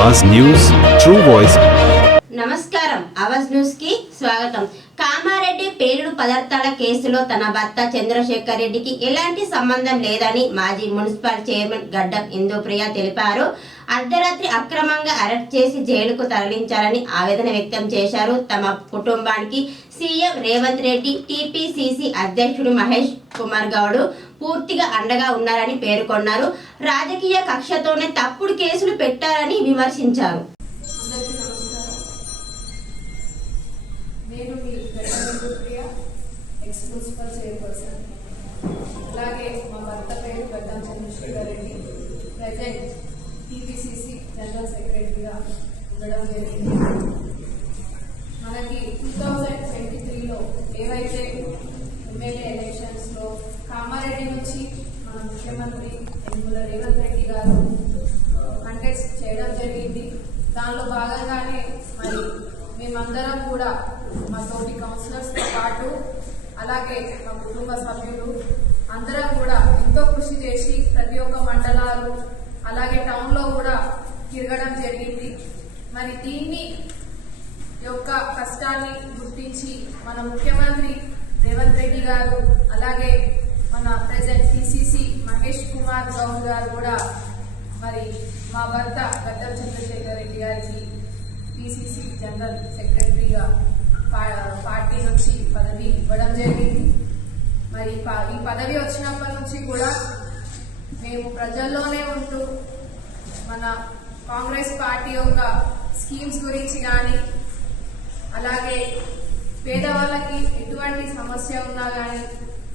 Awaaz news true voice నమస్కారం. అవాజ్ న్యూస్కి స్వాగతం. కామారెడ్డి పేలుడు పదార్థాల కేసులో తన భర్త చంద్రశేఖర్ రెడ్డికి ఎలాంటి సంబంధం లేదని మాజీ మున్సిపల్ చైర్మన్ గడ్డం ఇందుప్రియ తెలిపారు. అర్ధరాత్రి అక్రమంగా అరెస్ట్ చేసి జైలుకు తరలించాలని ఆవేదన వ్యక్తం చేశారు. తమ కుటుంబానికి సీఎం రేవంత్ రెడ్డి టీపీసీసీ అధ్యక్షుడు మహేష్ కుమార్ గౌడ్ పూర్తిగా అండగా ఉన్నారని పేర్కొన్నారు. రాజకీయ కక్షతోనే తప్పుడు కేసులు పెట్టారని విమర్శించారు. నేను మీ ప్రియ ఎక్స్ చైర్పర్సన్ అలాగే మా భర్త పేరు Gaddam Chandrashekar Reddy. Present TPCC general సెక్రటరీగా ఉండడం జరిగింది. మనకి టూ థౌజండ్ ట్వంటీ త్రీలో ఏవైతే ఎమ్మెల్యే ఎలక్షన్స్లో కామారెడ్డి నుంచి మన ముఖ్యమంత్రి యనమల రేవంత్ రెడ్డి గారు కంటెస్ట్ చేయడం జరిగింది. దానిలో భాగంగానే మరి మేమందరం కూడా మా తోటి కౌన్సిలర్స్తో పాటు అలాగే మా కుటుంబ సభ్యులు అందరం కూడా ఎంతో కృషి చేసి ప్రతి ఒక్క మండలాలు అలాగే టౌన్లో కూడా తిరగడం జరిగింది. మరి దీన్ని యొక్క కష్టాన్ని గుర్తించి మన ముఖ్యమంత్రి రేవంత్ రెడ్డి గారు అలాగే మన ప్రజెంట్ సిసిసి మహేష్ కుమార్ గౌడ్ గారు కూడా మరి మా భర్త గద్దం చంద్రశేఖర్ రెడ్డి గారికి పిసిసి జనరల్ సెక్రటరీగా పా- పార్టీ నుంచి పదవి ఇవ్వడం జరిగింది. మరి ప- ఈ పదవి వచ్చినప్పటి నుంచి కూడా మేము ప్రజల్లోనే ఉంటూ మన కాంగ్రెస్ పార్టీ యొక్క స్కీమ్స్ గురించి కానీ అలాగే పేదవాళ్ళకి ఎటువంటి సమస్య ఉన్నా కానీ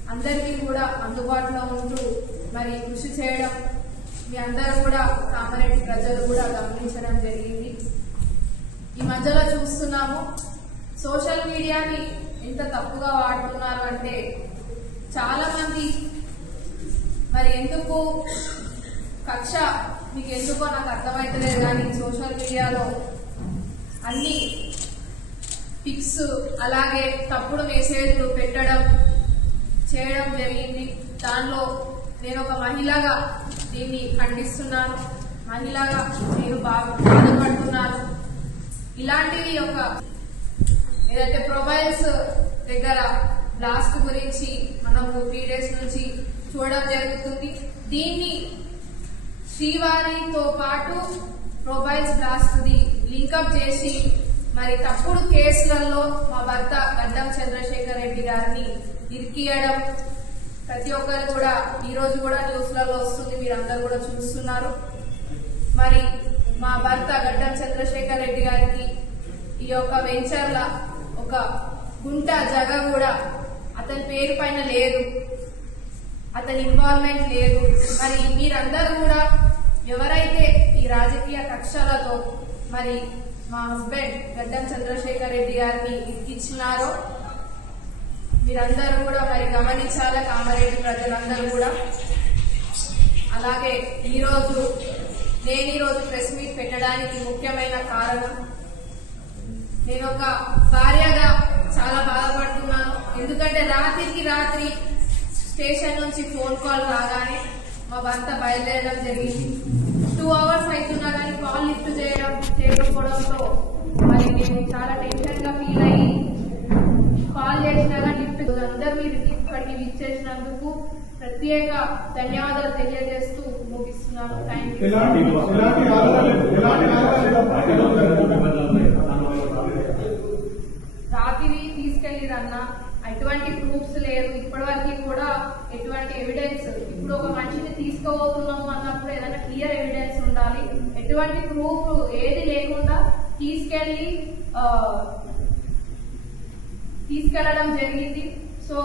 అందరికీ కూడా అందుబాటులో ఉంటూ మరి కృషి చేయడం మీ అందరూ కూడా కామారెడ్డి ప్రజలు కూడా గమనించడం జరిగింది. ఈ మధ్యలో చూస్తున్నాము సోషల్ మీడియాని ఎంత తప్పుగా వాడుతున్నారు అంటే చాలా మంది మరి ఎందుకు కక్ష? మీకు ఎందుకో నాకు అర్థమవుతలేదు కానీ సోషల్ మీడియాలో అన్ని పిక్స్ అలాగే తప్పుడు మెసేజ్లు పెట్టడం చేయడం జరిగింది. దానిలో నేను ఒక మహిళగా దీన్ని ఖండిస్తున్నాను. మహిళగా నేను బాగా బాధపడుతున్నాను. ఇలాంటివి ఒక ఏదైతే ప్రొఫైల్స్ దగ్గర బ్లాస్ట్ గురించి మనము త్రీ డేస్ నుంచి చూడడం జరుగుతుంది. దీన్ని శ్రీవారితో పాటు ప్రొఫైల్స్ బ్లాస్ట్ లింకప్ చేసి మరి తప్పుడు కేసులలో మా భర్త గడ్డం చంద్రశేఖర్ రెడ్డి గారిని ఇరికియడం ప్రతి ఒక్కరు కూడా ఈ రోజు కూడా న్యూస్లలో వస్తుంది. మీరందరూ కూడా చూస్తున్నారు. మరి మా భర్త గడ్డం చంద్రశేఖర్ రెడ్డి గారికి ఈ యొక్క వెంచర్ల ఒక గుంట జగ కూడా అతని పేరు పైన లేదు. అతని ఇన్వాల్వ్మెంట్ లేదు. మరి మీరందరూ కూడా ఎవరైతే ఈ రాజకీయ కక్షలతో మరి మా హస్బెండ్ గడ్డం చంద్రశేఖర్ రెడ్డి గారిని ఇచ్చినారో మీరందరూ కూడా మరి గమనించాలి కామారెడ్డి ప్రజలందరూ కూడా? అలాగే ఈరోజు నేను ఈరోజు ప్రెస్ మీట్ పెట్టడానికి ముఖ్యమైన కారణం నేను ఒక భార్యగా చాలా బాధపడుతున్నాను. ఎందుకంటే రాత్రికి రాత్రి స్టేషన్ నుంచి ఫోన్ కాల్ రాగానే మా భర్త బయలుదేరడం జరిగింది. టూ అవర్స్ అవుతున్నా కానీ కాల్ లిఫ్ట్ చేయడం చేయకపోవడంతో మరి నేను చాలా టెన్షన్గా ఫీల్ అయ్యి కాల్ చేసినా కానీ లిఫ్ట్ అందరూ మీరు ఇక్కడికి ఇచ్చేసినందుకు ప్రత్యేక ధన్యవాదాలు తెలియజేస్తూ ముగిస్తున్నాను. థ్యాంక్ యూ రాత్రి తీసుకెళ్ళిరన్న ఎటువంటి ప్రూఫ్స్ లేదు. ఇప్పటివరకు కూడా ఎటువంటి ఎవిడెన్స్ ఇప్పుడు ఒక మనిషిని తీసుకోబోతున్నాము అన్నప్పుడు ఏదైనా క్లియర్ ఎవిడెన్స్ ఉండాలి. ఎటువంటి ప్రూఫ్ ఏది లేకుండా తీసుకెళ్ళి తీసుకెళ్ళడం జరిగింది. సో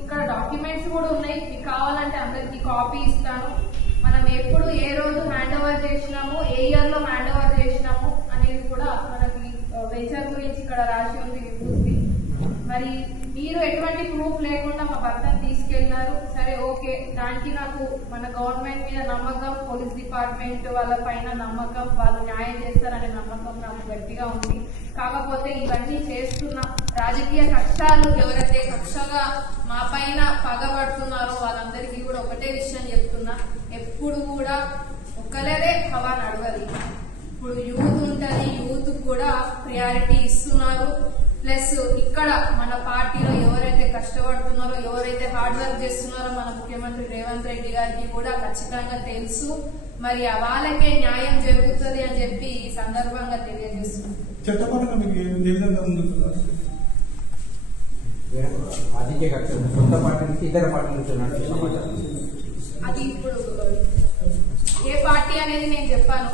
ఇక్కడ డాక్యుమెంట్స్ కూడా ఉన్నాయి. మీకు కావాలంటే అందరికి కాపీ ఇస్తాను. మనం ఎప్పుడు ఏ రోజు హ్యాండ్ ఓవర్ చేసినాము ఏ ఇయర్లో హ్యాండ్ ఓవర్ చేసినాము అనేది కూడా మనకి వెంచర్ గురించి ఇక్కడ రాసి ఉంది రిపోర్ట్కి మరి మీరు ఎటువంటి ప్రూఫ్ లేకుండా మా భర్తను తీసుకెళ్ళారు సరే ఓకే. దానికి నాకు మన గవర్నమెంట్ మీద నమ్మకం పోలీస్ డిపార్ట్మెంట్ వాళ్ళ పైన నమ్మకం వాళ్ళు న్యాయం చేస్తారనే నమ్మకం నాకు గట్టిగా ఉంది. కాకపోతే ఇవన్నీ చేస్తున్న రాజకీయ కష్టాలు ఎవరైతే కక్షగా మా పైన పగబడుతున్నారో వాళ్ళందరికీ కూడా ఒకటే విషయం చెప్తున్నా. ఎప్పుడు కూడా ఒకలరే హవా నడవది ఇప్పుడు యూత్ ఉంటుంది యూత్ కూడా ప్రియారిటీ ఇస్తున్నారు. ప్లస్ ఇక్కడ మన పార్టీలో ఎవరైతే కష్టపడుతున్నారో ఎవరైతే హార్డ్ వర్క్ చేస్తున్నారో మన ముఖ్యమంత్రి రేవంత్ రెడ్డి గారికి కూడా ఖచ్చితంగా తెలుసు. మరి ఆ వాళ్ళకే న్యాయం జరుగుతుంది అని చెప్పి ఈ సందర్భంగా సమాచారం. అది ఇప్పుడు ఏ పార్టీ అనేది నేను చెప్పాను.